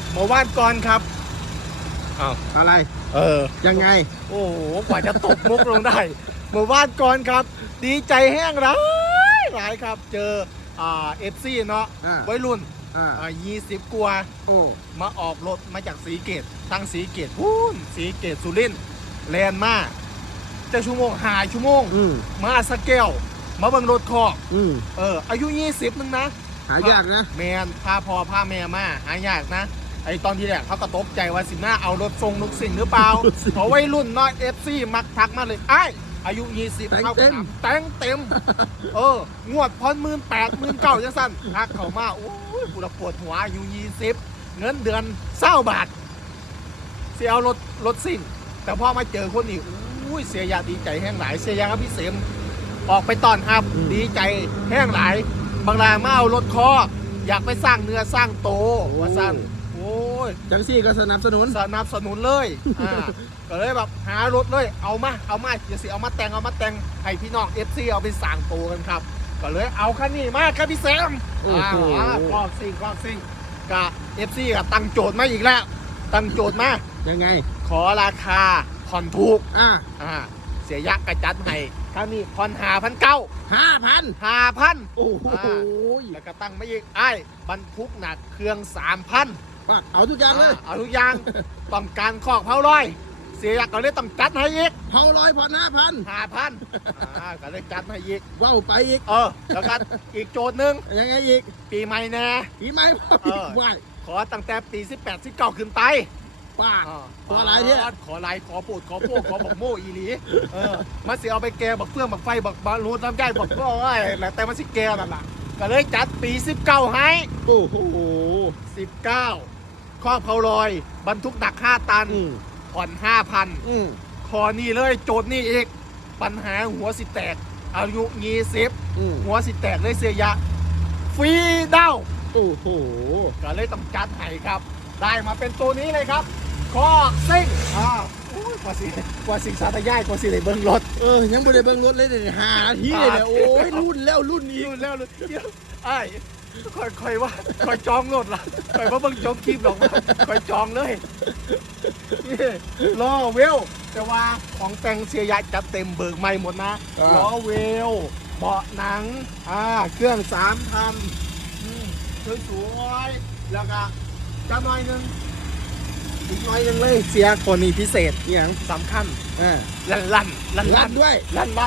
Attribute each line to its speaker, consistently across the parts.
Speaker 1: เมื่อวานก่อนครับอ้าว
Speaker 2: อะไรยังไง
Speaker 1: โอ้โหกว่าจะตบมุกลงได้เมื่อวานก่อนครับ ดีใจแห้งหลายครับ เจอFC เนาะวัยรุ่น20 กว่ามาออกรถมาจากสีเกตตั้งสีเกตพูนสีเกตสุรินทร์แลนด์มาจะชั่วโมง5 ชั่วโมงมาสะแก้วมาเบิ่งรถคอกอายุ20นึงนะ
Speaker 2: หายากนะ
Speaker 1: แมนพาพ่อพาแม่มาหายากนะไอตอนที่แรกเขาก็ตกใจว่าสิหน้าเอารถทรงนุกสิ่งหรือเปล่าเพราะวัยรุ่นน้อยFC มักทักมาเลยไออายุ20เข้าแต่งเต็มงวดพอน18,000 19,000จังสั้นทักเข้ามาโอ้ยปวดหัวอายุ20เงินเดือน20 บาทเสียเอารถสิ่งแต่พอมาเจอคนนี้อุ้ยเสียยาดีใจแห้งหลายเสียยาพี่เสมออกไปตอนครับดีใจแห้งหลายบางรายมาเอารถคออยากไปสร้างเนื้อสร้างโตว่าสั้นโอ้ย
Speaker 2: จังซี่ก็สนับสนุน
Speaker 1: เลยก็เลยแบบหารถเลยเอามาอย่าสิเอามาแต่งให้พี่น้อง FC เอาไปสร้างโตกันครับก็เลยเอาคันนี้มาครับพี่แซมครอบซิ่งกับ FC กับตั้งโจทย์มาอีกแล้วตั้งโจทย์มา
Speaker 2: ยังไง
Speaker 1: ขอราคาผ่อนถูกเสียยักษ์กระจัดให้คันนี้ผ่อน5,000
Speaker 2: โอ้โห
Speaker 1: แล้วก็ตั้งไม่อีกบรรทุกหนักเครื่อง 3,000
Speaker 2: เอาทุกอย่างเลย
Speaker 1: เอาทุกอย่างต้องการคอกเผาลอยเสียยักษ์ก็เลยต้องจัดให้อีก
Speaker 2: เผาลอยผ่อน
Speaker 1: 5,000ก็เลยจัดให้อีก
Speaker 2: ว้าวไปอีก
Speaker 1: แล้วก็อีกโจทย์หนึ่ง
Speaker 2: ยังไงอีก
Speaker 1: ปีใหม่แน่
Speaker 2: ปีใหม่
Speaker 1: ขอตั้งแต่ปี18 19ขึ้นไป
Speaker 2: ขออะไรเนี่ย
Speaker 1: ขอปูดขอพวกขอบอกโม่อีหลีมาสิเอาไปแกบักเฟื่องบักไฟบักบารูน้ำแก้บักก็แต่มาสิแกนั่นแหละก็เลยจัดปี19ให้
Speaker 2: โอ้โห
Speaker 1: 19ข้อเผาลอยบรรทุกหนัก5 ตันผ่อน 5,000ขอนี่เลยโจทย์นี่อีกปัญหาหัวสิแตกอายุ20หัวสิแตกเลยเสียยะฟรีดาว
Speaker 2: โอ้โห
Speaker 1: ก็เลยต้องจัดให้ครับได้มาเป็นตัวนี้เลยครับคอซิ่งกว่าสิงสาธยายกว่าสิเลยเบิ้งรถ
Speaker 2: ยังไม่ได้เบิ้งรถเลยเดี๋ยว5 นาทีเลยโอ้ยรุ่นนี้
Speaker 1: คอยว่าคอยจองรถละคอยว่าเบิ้งจองคลิปหรอกคอยจองเลยล้อเวลแต่ว่าของแต่งเสียยะจัดเต็มเบิกใหม่หมดนะล้อเวลเบาะหนังเครื่อง3,000สวยๆแล้วก็จะหน่อยนึงอีกหน่อยนึงเลยเสียคนนี้พิเศษอย่างสำคัญลั่น
Speaker 2: ด้วย
Speaker 1: ลั่น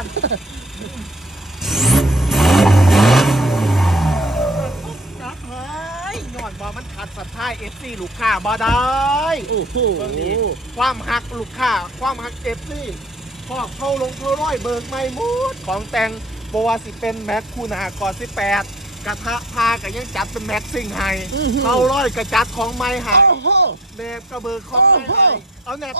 Speaker 1: นอนว่ามันขัดศรัทธา FC ลูกค้าบ่ได้
Speaker 2: โอ้โห
Speaker 1: ความหักลูกค้าความหัก FC พอเข้าร้อยเบิกไม่หมดของแต่งบวสิเป็นแม็กคูนากอ18กระทะพากับยังจัดเป็นแม็กซิ่งไฮเข้าร้อยกระจัดของไม้ไฮแนบกระเบิกของไม้ไฮเอาแนบ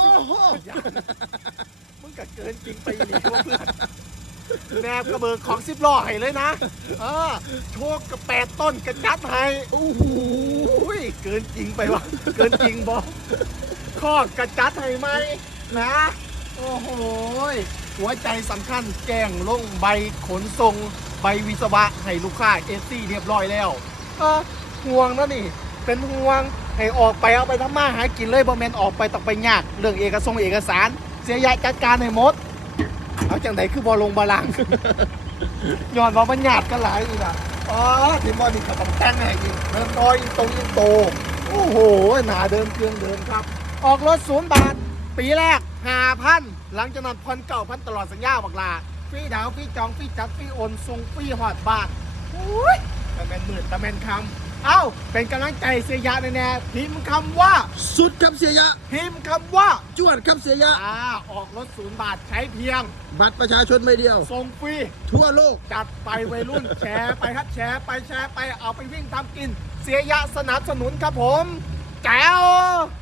Speaker 1: มึงก็เกินจริงไปหนีพวกเพื่อนแนบกระเบิกของ10 ล้อให้เลยนะโชคกับ8 ต้นกระจัดให้
Speaker 2: โอ้โห
Speaker 1: เกินจริงไปวะเกินจริงบอข้อกระจัดให้ไหมนะโอ้โหหัวใจสำคัญแกงลงใบขนส่งใบวิศวะให้ลูกค้าFCเรียบร้อยแล้วห่วงนะนี่เป็นห่วงให้ออกไปเอาไปทำมาหากินเลยบ่แม่นออกไปต้องไปยากเรื่องเอกสารเสียยะจัดการให้หมดเอาจังไหนคือบอลงบาลังย้อนว่ามันหยาดกันหลายอีกนะทีมบอลนี่เขาต้องแต่งให้อีกเดินต่อยตรงยิงโตโอ้โหหนาเดินเครื่องเดินครับออกรถ0 บาทปีแรก5,000หลังจากนั้นผ่อน9,000ตลอดสัญญาบักลาฟรีดาวฟรีจองฟรีจัดฟรีโอนส่งฟรีฮอดบ้านแต่แมนหมื่นแต่แมนคำเป็นกำลังใจเสียยะแน่ๆพิมพ์คำว่า
Speaker 2: สุดครับเสียยะ
Speaker 1: พิมพ์คำว่า
Speaker 2: จวดครับเสียยะ
Speaker 1: ออกรถ0 บาทใช้เพียง
Speaker 2: บัตรประชาชนใบเดียว
Speaker 1: ส่งฟรี
Speaker 2: ทั่วโลก
Speaker 1: จัดไปวัยรุ่นแชร์ไปครับแชร์ไปเอาไปวิ่งทำกินเสียยะสนับสนุนครับผมแจ๋ว